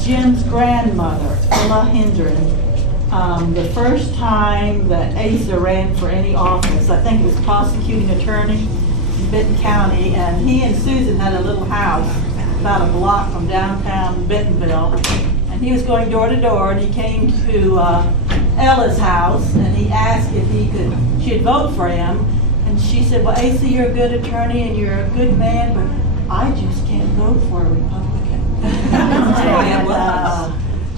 Jim's grandmother, Donna Hutchinson, the first time that Asa ran for any office, I think it was prosecuting attorney in Benton County, and he and Susan had a little house about a block from downtown Bentonville, and he was going door to door, and he came to Ella's house, and he asked if she'd vote for him, and she said, well, Asa, you're a good attorney and you're a good man, but I just can't vote for a Republican. And,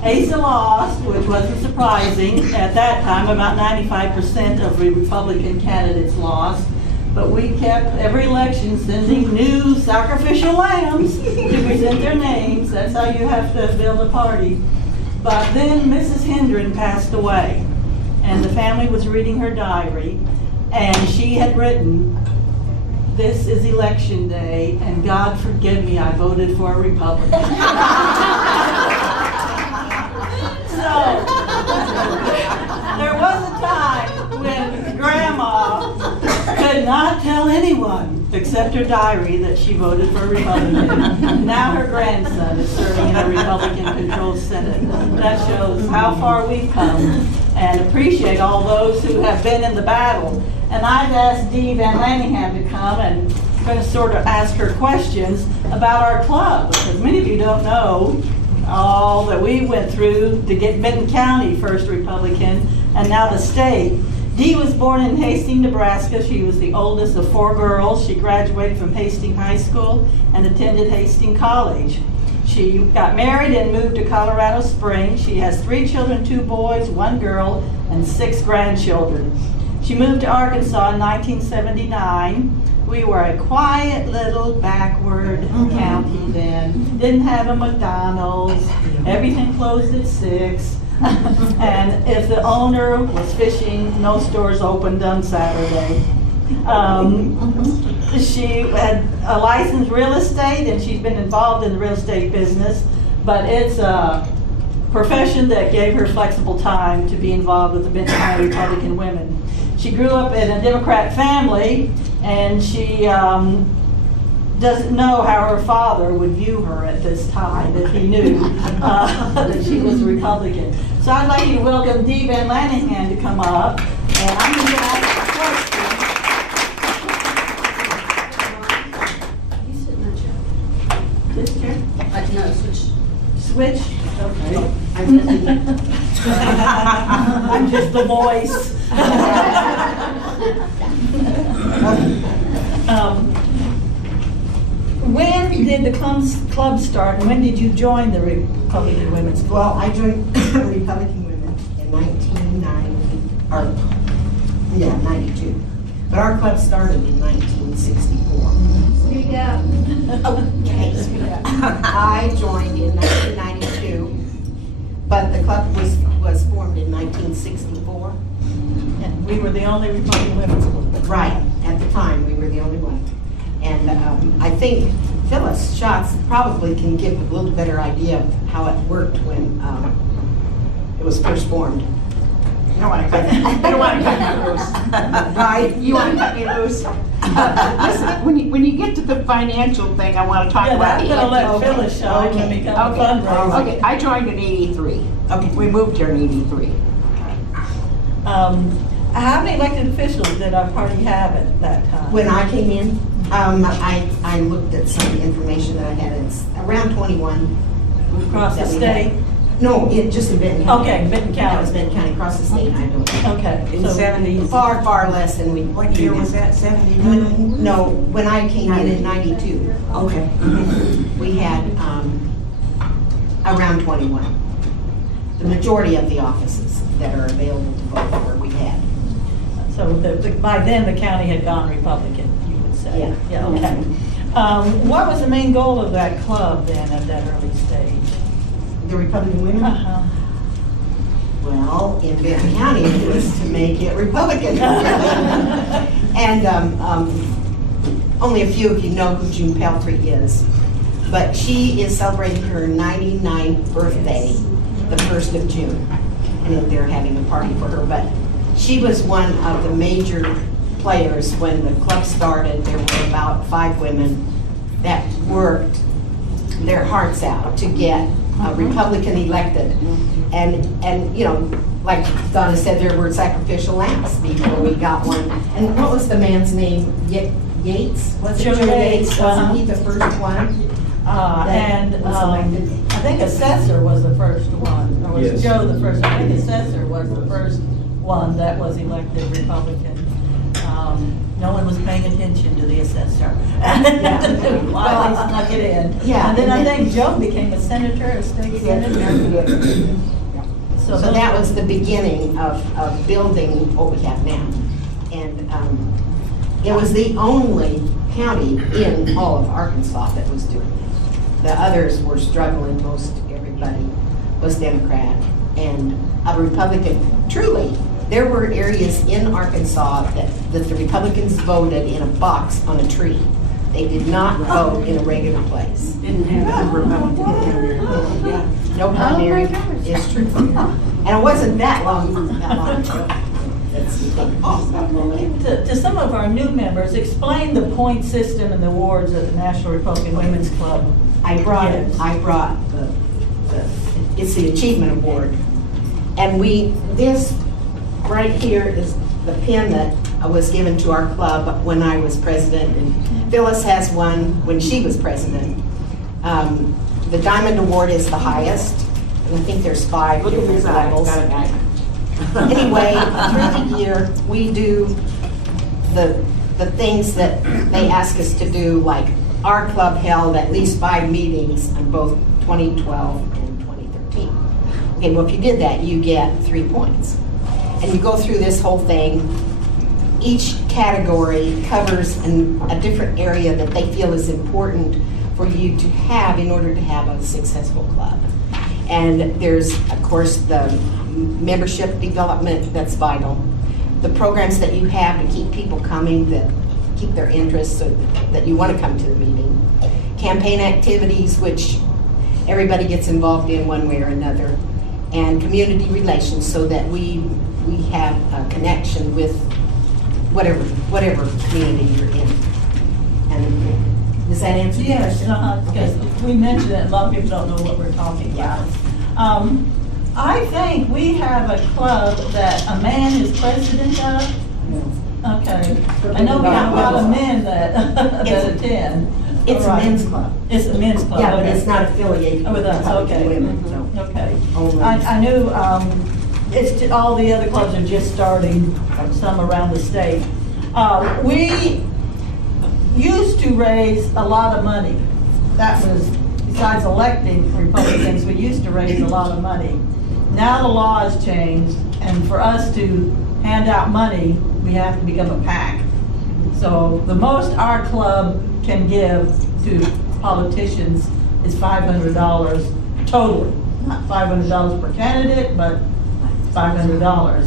Asa lost, which wasn't surprising. At that time, about 95% of the Republican candidates lost. But we kept every election sending new sacrificial lambs to present their names. That's how you have to build a party. But then Mrs. Hendren passed away, and the family was reading her diary, and she had written, "This is election day, and God forgive me, I voted for a Republican." So, there was a time when Grandma could not tell anyone except her diary that she voted for a Republican. Now her grandson is serving in a Republican-controlled Senate. That shows how far we've come, and appreciate all those who have been in the battle. And I've asked Dee VanLaningham to come, and I'm going to sort of ask her questions about our club, because many of you don't know all that we went through to get Benton County first Republican, and now the state. Dee was born in Hastings, Nebraska. She was the oldest of 4 girls. She graduated from Hastings High School and attended Hastings College. She got married and moved to Colorado Springs. She has 3 children, 2 boys, 1 girl, and 6 grandchildren. She moved to Arkansas in 1979. We were a quiet little backward county then. Didn't have a McDonald's. Everything closed at 6. And if the owner was fishing, no stores opened on Saturday. She had a licensed real estate, and she's been involved in the real estate business, but it's a profession that gave her flexible time to be involved with the Benton County Republican Women. She grew up in a Democrat family, and she doesn't know how her father would view her at this time if he knew that she was a Republican. So I'd like you to welcome Dee VanLaningham to come up, and I'm going to ask a question. You sit in that chair. This chair? No, switch. Switch? Okay. I'm just the voice. When did the club start, and when did you join the Republican Women's Club? Well, I joined Republican Women in 92. But our club started in 1964. Speak up. Okay. I joined in 1992, but the club was formed in 1964. And we were the only Republican Women's Club. Right, at the time, we were the only one. And I think Phyllis Schatz probably can give a little better idea of how it worked when it was first formed. You don't want to cut me loose. Right? You want to cut me loose? Listen, when you get to the financial thing, I want to talk about. I'm going to let Phyllis show when we come to fundraising. Okay, I joined in '83. Okay. We moved here in '83. How many elected officials did our party have at that time? When I came in, I looked at some of the information that I had. It's around 21. Across the that we state? had. No, just in Benton County. Okay, Benton County. That was Benton County, across the state, I don't know. Okay. In the 70s. Far, far less than we. What year was that? 79? No, when I came in 92, Okay. we had around 21. The majority of the offices that are available to vote for, we had. So by then, the county had gone Republican, you would say? Yeah. Okay. What was the main goal of that club then at that early stage? The Republican Women? Uh-huh. Well, in Benton County, it was to make it Republican. And only a few of you know who June Pelfrey is. But she is celebrating her 99th birthday, the 1st of June. And they're having a party for her. But she was one of the major players when the club started. There were about 5 women that worked their hearts out to get a Republican elected. And you know, like Donna said, there were sacrificial lambs before we got one. And what was the man's name? Yates? Was it Joe Joe Yates? Yates, Wasn't he the first one? And was elected? I think Assessor was the first one, or was Yes. Joe the first? I think Assessor was the first one that was elected Republican. No one was paying attention to the assessor. Well, they snuck it in. Yeah, And then I and think Joe became a senator, a state senator. So that was the beginning of building what we have now. And it was the only county in all of Arkansas that was doing it. The others were struggling. Most everybody was Democrat and a Republican. Truly, there were areas in Arkansas that the Republicans voted in a box on a tree. They did not vote in a regular place. Didn't have a Republican. Yeah, no primary is true. And it wasn't that long ago. To some of our new members, explain the point system and the awards of the National Republican Women's Club. I brought Yes. it's the Achievement Award. And this right here is the pin that was given to our club when I was president. And Phyllis has one when she was president. The Diamond Award is the highest. And I think there's 5 different levels. Anyway, through the year, we do the things that they ask us to do, like our club held at least 5 meetings in both 2012 and 2013. Okay, well, if you did that, you get 3 points. And you go through this whole thing. Each category covers a different area that they feel is important for you to have in order to have a successful club. And there's, of course, the membership development that's vital. The programs that you have to keep people coming, that keep their interest so that you want to come to the meeting. Campaign activities, which everybody gets involved in one way or another. And community relations, so that we have a connection with whatever community you're in. And does that answer your Yes, question? because we mentioned it, a lot of people don't know what we're talking about. I think we have a club that a man is president of. Okay. I know we have a lot of men that attend. It's a Right. men's club. It's a men's club. Yeah, but okay. it's not affiliated With with us, Republican okay. Women, no. Okay. Only. I knew, all the other clubs are just starting, some around the state. We used to raise a lot of money. That was, besides electing Republicans, we used to raise a lot of money. Now the law has changed, and for us to hand out money, we have to become a PAC. So the most our club can give to politicians is $500 totally. Not $500 per candidate, but $500.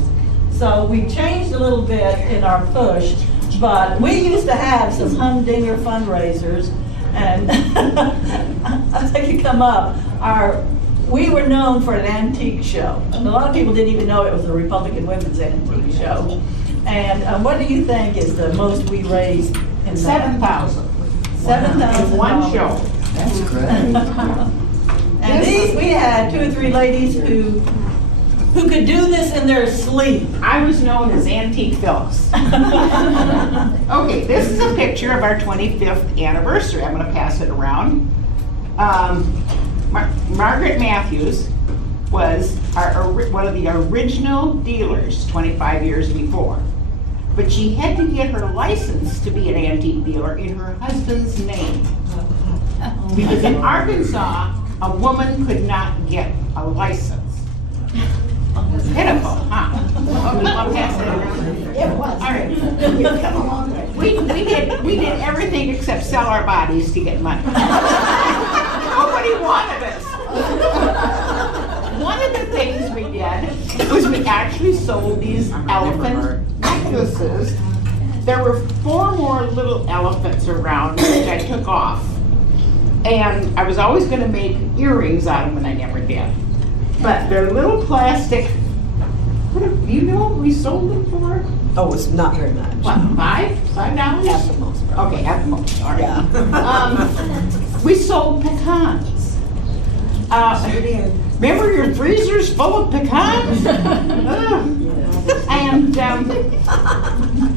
So we changed a little bit in our push, but we used to have some humdinger fundraisers, and I think it come up. We were known for an antique show. And a lot of people didn't even know it was a Republican Women's Antique Show. And what do you think is the most we raised in that? $7,000. $7,000. One show. That's great. And these, we had 2 or 3 ladies who could do this in their sleep. I was known as Antique Phyllis. Okay, this is a picture of our 25th anniversary. I'm going to pass it around. Margaret Matthews was one of the original dealers 25 years before. But she had to get her license to be an antique dealer in her husband's name. Because in Arkansas, a woman could not get a license. Pitiful, huh? Okay, I'll pass it around. It was. All right. We've come a long way. We did everything except sell our bodies to get money. Nobody wanted us. One of the things we did was we actually sold these elephant necklaces. There were 4 more little elephants around, which I took off. And I was always going to make earrings out of them, and I never did. But they're little plastic. Do you know what we sold them for? Oh, it's not very much. What, $5? $5? At the most, probably. Okay, at the most, all right. Yeah. We sold pecans. Remember your freezers full of pecans? And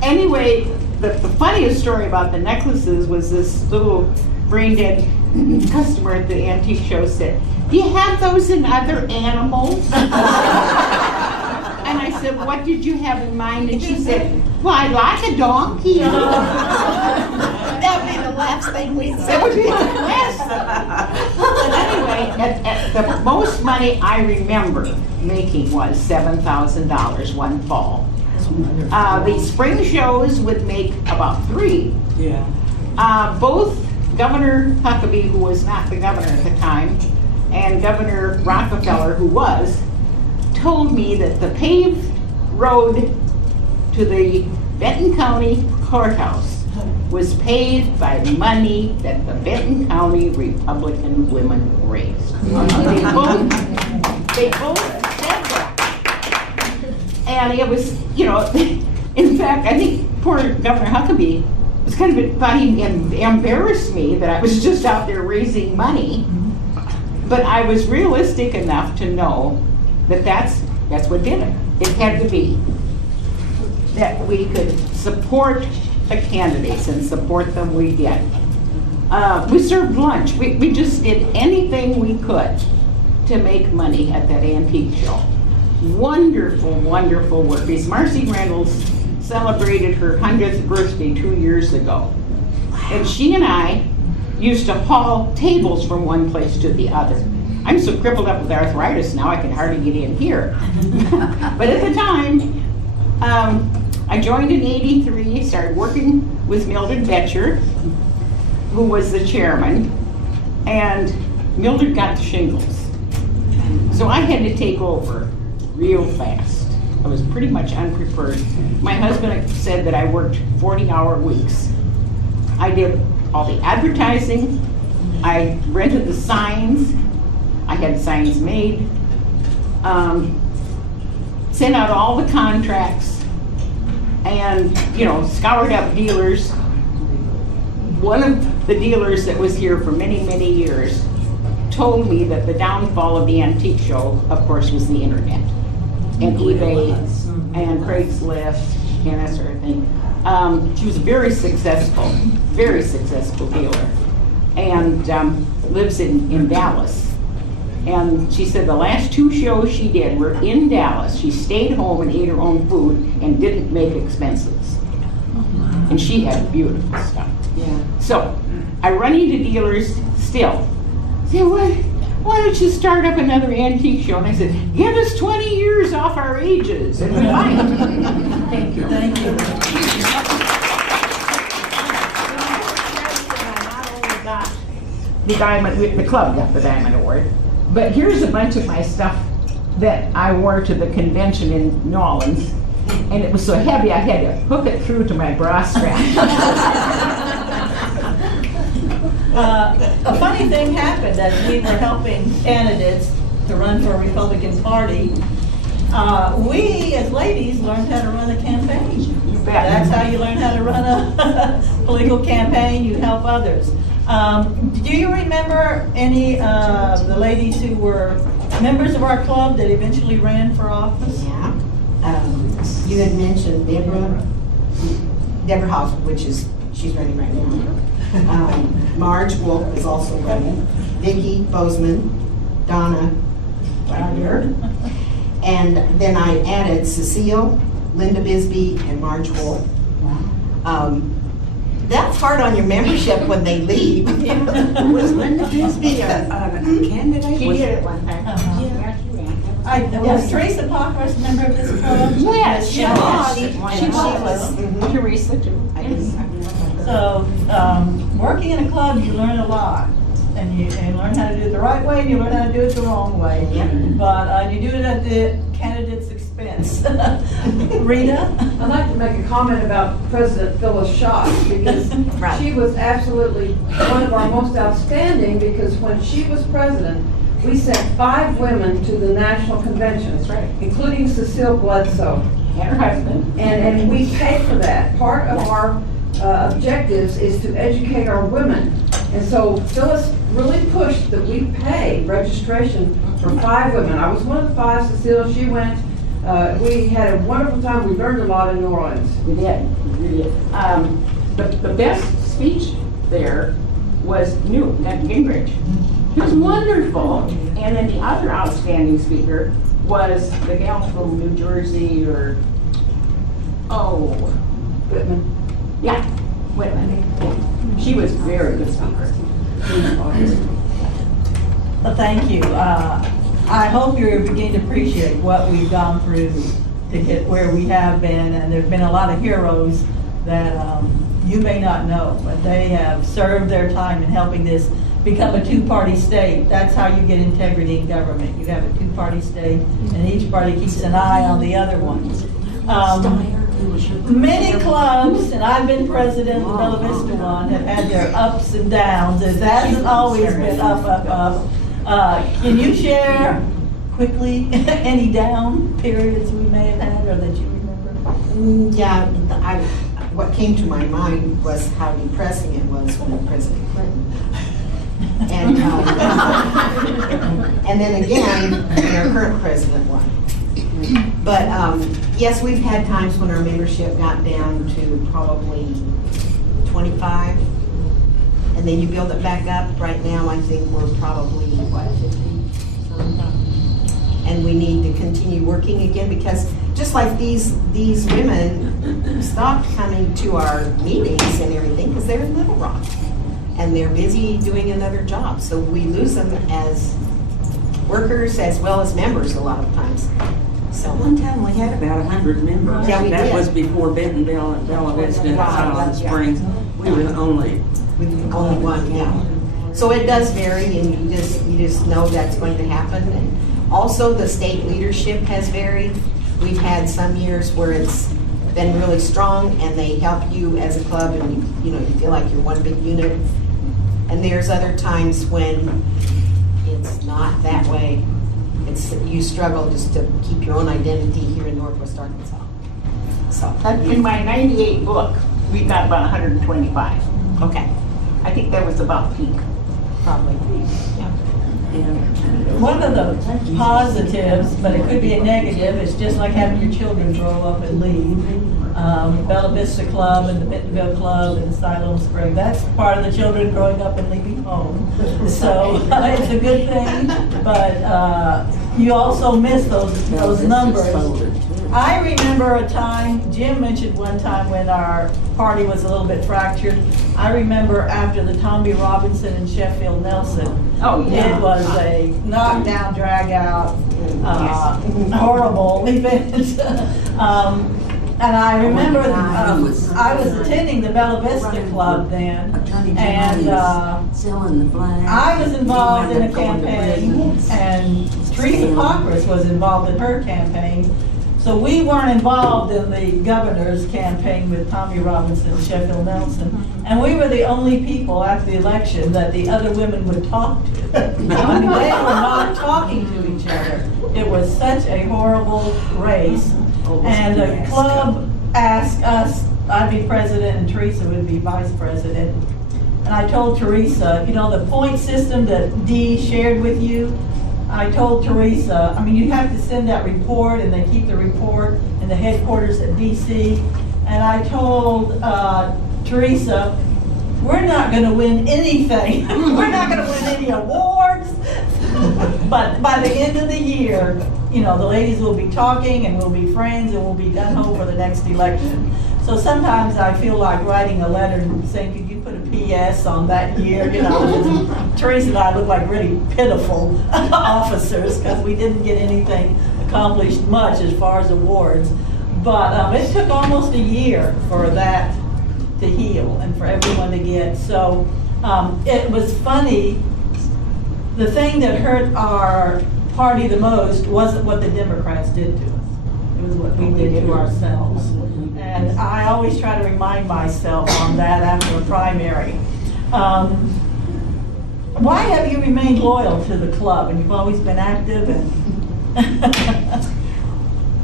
anyway, the funniest story about the necklaces was this little brain dead customer at the antique show said, "Do you have those in other animals?" And I said, "What did you have in mind?" And she said, "Well, I like a donkey." That would be the last thing we'd say. That would be the last thing. But anyway, at the most money I remember making was $7,000 one fall. The spring shows would make about 3. Yeah. Both Governor Huckabee, who was not the governor at the time, and Governor Rockefeller, who was, told me that the paved road to the Benton County courthouse was paid by money that the Benton County Republican Women raised. They both said that. And it was, you know, in fact, I think poor Governor Huckabee was kind of thought he embarrassed me that I was just out there raising money. But I was realistic enough to know that that's what did it. It had to be that we could support the candidates and support them. We did. We served lunch. We just did anything we could to make money at that antique show. Wonderful, wonderful work. Because Marcy Reynolds celebrated her 100th birthday 2 years ago. And she and I used to haul tables from one place to the other. I'm so crippled up with arthritis now I can hardly get in here. But at the time, I joined in '83, started working with Mildred Betcher, who was the chairman, and Mildred got the shingles. So I had to take over real fast. I was pretty much unprepared. My husband said that I worked 40-hour weeks. I did all the advertising, I rented the signs, I had signs made, sent out all the contracts, and, you know, scoured up dealers. One of the dealers that was here for many, many years told me that the downfall of the antique show, of course, was the internet and eBay and Craigslist and that sort of thing. She was a very successful dealer, and lives in Dallas. And she said the last 2 shows she did were in Dallas. She stayed home and ate her own food and didn't make expenses. And she had beautiful stuff. Yeah. So I run into dealers still. Say, why don't you start up another antique show? And I said, give us 20 years off our ages. And we might. Thank you. Thank you. The diamond, the club got the diamond award. But here's a bunch of my stuff that I wore to the convention in New Orleans, and it was so heavy I had to hook it through to my bra strap. A funny thing happened as we were helping candidates to run for a Republican Party. We, as ladies, learned how to run a campaign. You bet. That's how you learn how to run a political campaign. You help others. Do you remember any of the ladies who were members of our club that eventually ran for office? Yeah. You had mentioned Deborah Hoff, she's running right now. Marge Wolf is also running. Vicki Bozeman, Donna Hutchinson, and then I added Cecile, Linda Bisbee, and Marge Wolf. That's hard on your membership when they leave. Was Linda Bisbee a candidate? She did it one time. Was Teresa Parker a member of this club? Yes, she was. She was. Teresa too. So, working in a club, you learn a lot. And you learn how to do it the right way, and you learn how to do it the wrong way. Yeah. But you do it at the candidate's expense. Rita? I'd like to make a comment about President Phyllis Schott, because Right. she was absolutely one of our most outstanding, because when she was president, we sent 5 women to the national convention, right. including Cecile Bledsoe. And her husband. And we paid for that. Part of our objectives is to educate our women And so Phyllis really pushed that we pay registration for 5 women. I was one of the 5, Cecile, she went. We had a wonderful time. We learned a lot in New Orleans. We did. The best speech there was Newt Gingrich. He was wonderful. And then the other outstanding speaker was the gal from New Jersey, or, Whitman. yeah, Whitman. She was a very good speaker. Well, thank you. I hope you're beginning to appreciate what we've gone through to get where we have been, and there's been a lot of heroes that you may not know, but they have served their time in helping this become a 2-party state. That's how you get integrity in government. You have a 2-party state, and each party keeps an eye on the other one. Many clubs, and I've been president of the Bella Vista one, have had their ups and downs. It hasn't always been up. Can you share quickly any down periods we may have had or that you remember? Yeah, what came to my mind was how depressing it was when President Clinton. And, and then again, when our current president won. But yes, we've had times when our membership got down to probably 25. And then you build it back up. Right now, I think we're probably, 50? And we need to continue working again, because just like these women stopped coming to our meetings and everything because they're in Little Rock. And they're busy doing another job. So we lose them as workers as well as members a lot of times. So One time we had about 100 members. Yeah, we That did. was before Benton, Bella Vista, and Silent Springs. We were the only. with the only one, yeah. So it does vary, and you just know that's going to happen. And also the state leadership has varied. We've had some years where it's been really strong and they help you as a club, and you feel like you're one big unit. And there's other times when it's not that way. You struggle just to keep your own identity here in Northwest Arkansas. So, In my 98 book, we've got about 125. okay, I think that was about peak. probably, yeah. One of the positives, but it could be a negative, it's just like having your children grow up and leave. Bella Vista Club and the Bentonville Club and Siloam Spring, that's part of the children growing up and leaving home. So it's a good thing, but you also miss those numbers. I remember a time, Jim mentioned one time when our party was a little bit fractured. I remember after the Tommy Robinson and Sheffield Nelson. Oh, yeah. It was a knockdown, drag out, horrible event. And I remember I was attending the Bella Vista Club then, and Selling the flag. I was involved in a campaign, and Teresa Cochran was involved in her campaign. So we weren't involved in the governor's campaign with Tommy Robinson and Sheffield Nelson. And we were the only people after the election that the other women would talk to. I mean, they were not talking to each other. It was such a horrible race. And the club asked us, I'd be president and Teresa would be vice president. And I told Teresa, the point system that Dee shared with you, I told Teresa, you have to send that report, and they keep the report in the headquarters at DC. And I told Teresa, we're not going to win anything. We're not going to win any awards. But by the end of the year, the ladies will be talking and we'll be friends and we'll be gun ho for the next election. So sometimes I feel like writing a letter and saying, could you put a PS on that year? Teresa and I look like really pitiful officers because we didn't get anything accomplished much as far as awards. But it took almost a year for that to heal and for everyone to get. So it was funny. The thing that hurt our party the most wasn't what the Democrats did to us. It was what we did to ourselves. And I always try to remind myself on that after a primary. Why have you remained loyal to the club? And you've always been active. And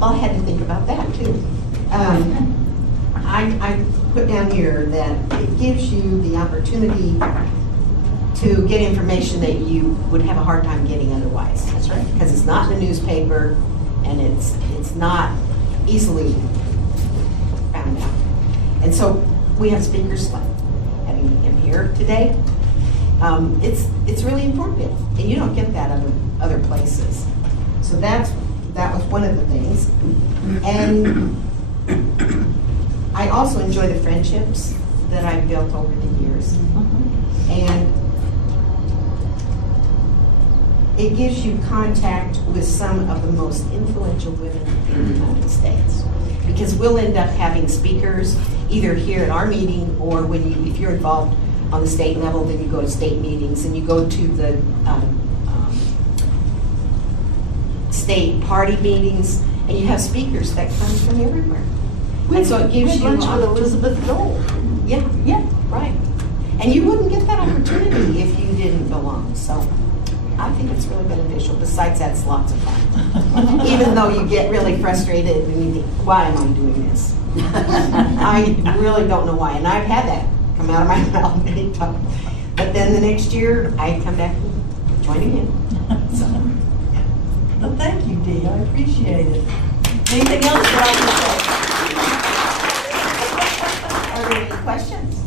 I had to think about that too. I put down here that it gives you the opportunity to get information that you would have a hard time getting otherwise. That's right. Because it's not in the newspaper, and it's not easily found out. And so we have speakers like having him here today. It's really informative, and you don't get that other places. So that was one of the things. And I also enjoy the friendships that I've built over the years. And it gives you contact with some of the most influential women in the United States. Because we'll end up having speakers either here at our meeting, or if you're involved on the state level, then you go to state meetings and you go to the state party meetings, and you have speakers that come from everywhere. And so it gives you lunch with Elizabeth Dole. yeah, right. And you wouldn't get that opportunity if you didn't belong. So I think it's really beneficial. Besides that, it's lots of fun. Even though you get really frustrated and you think, why am I doing this? I really don't know why. And I've had that come out of my mouth many times. But then the next year, I come back and join again. So. Well, thank you, Dee. I appreciate it. Anything else that Are there any questions?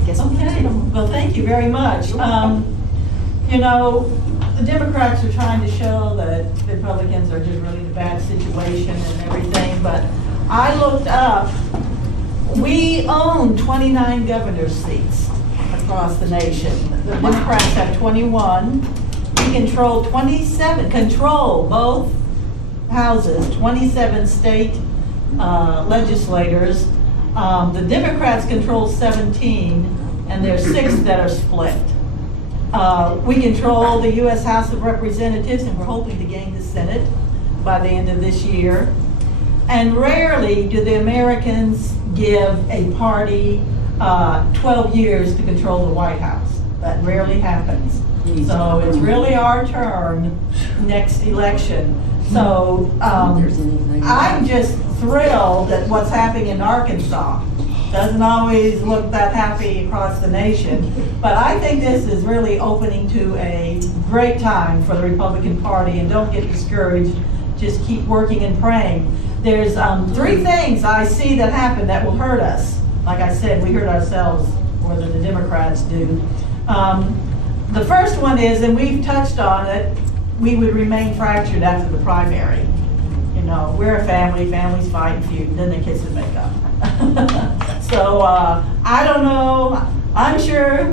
I guess Okay, well, thank you very much. You know, the Democrats are trying to show that the Republicans are just really in a bad situation and everything, but I looked up, we own 29 governor's seats across the nation. The Democrats have 21. We control both houses, 27 state legislators. The Democrats control 17, and there's 6 that are split. We control the U.S. House of Representatives, and we're hoping to gain the Senate by the end of this year. And rarely do the Americans give a party 12 years to control the White House. That rarely happens. So it's really our turn next election. So I'm just thrilled at what's happening in Arkansas. Doesn't always look that happy across the nation, but I think this is really opening to a great time for the Republican Party, and don't get discouraged, just keep working and praying. There's 3 things I see that happen that will hurt us. Like I said, we hurt ourselves more than the Democrats do. The first one is, and we've touched on it, we would remain fractured after the primary. You know, we're a family, families fight and feud, and then they kiss and make up. So I don't know, I'm sure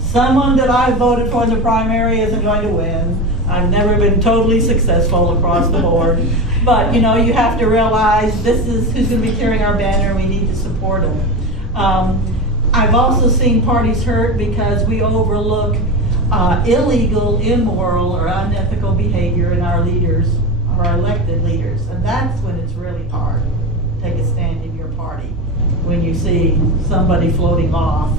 someone that I voted for in the primary isn't going to win. I've never been totally successful across the board. But you know, you have to realize this is who's going to be carrying our banner, and we need to support them. I've also seen parties hurt because we overlook illegal, immoral, or unethical behavior in our leaders, our elected leaders. And that's when it's really hard to take a stand in your party, when you see somebody floating off.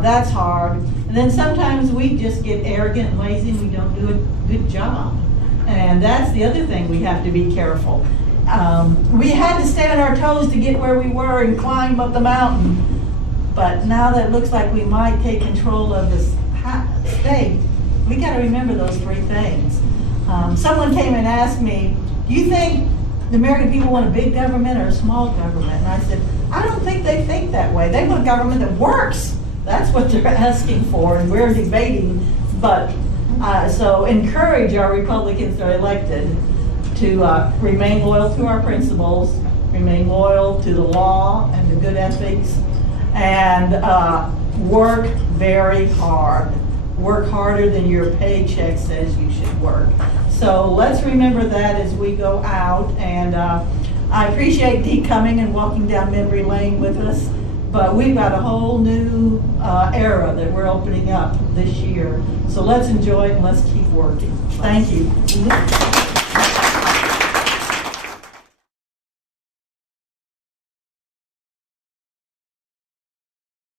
That's hard. And then sometimes we just get arrogant and lazy and we don't do a good job. And that's the other thing we have to be careful. We had to stay on our toes to get where we were and climb up the mountain. But now that it looks like we might take control of this state, we got to remember those 3 things. Someone came and asked me, do you think the American people want a big government or a small government? And I said, I don't think they think that way. They want a government that works. That's what they're asking for, and we're debating. But so encourage our Republicans that are elected to remain loyal to our principles, remain loyal to the law and the good ethics, and work very hard. Work harder than your paycheck says you should work. So let's remember that as we go out. And I appreciate Dee coming and walking down memory lane with us. But we've got a whole new era that we're opening up this year. So let's enjoy it and let's keep working. Thank you.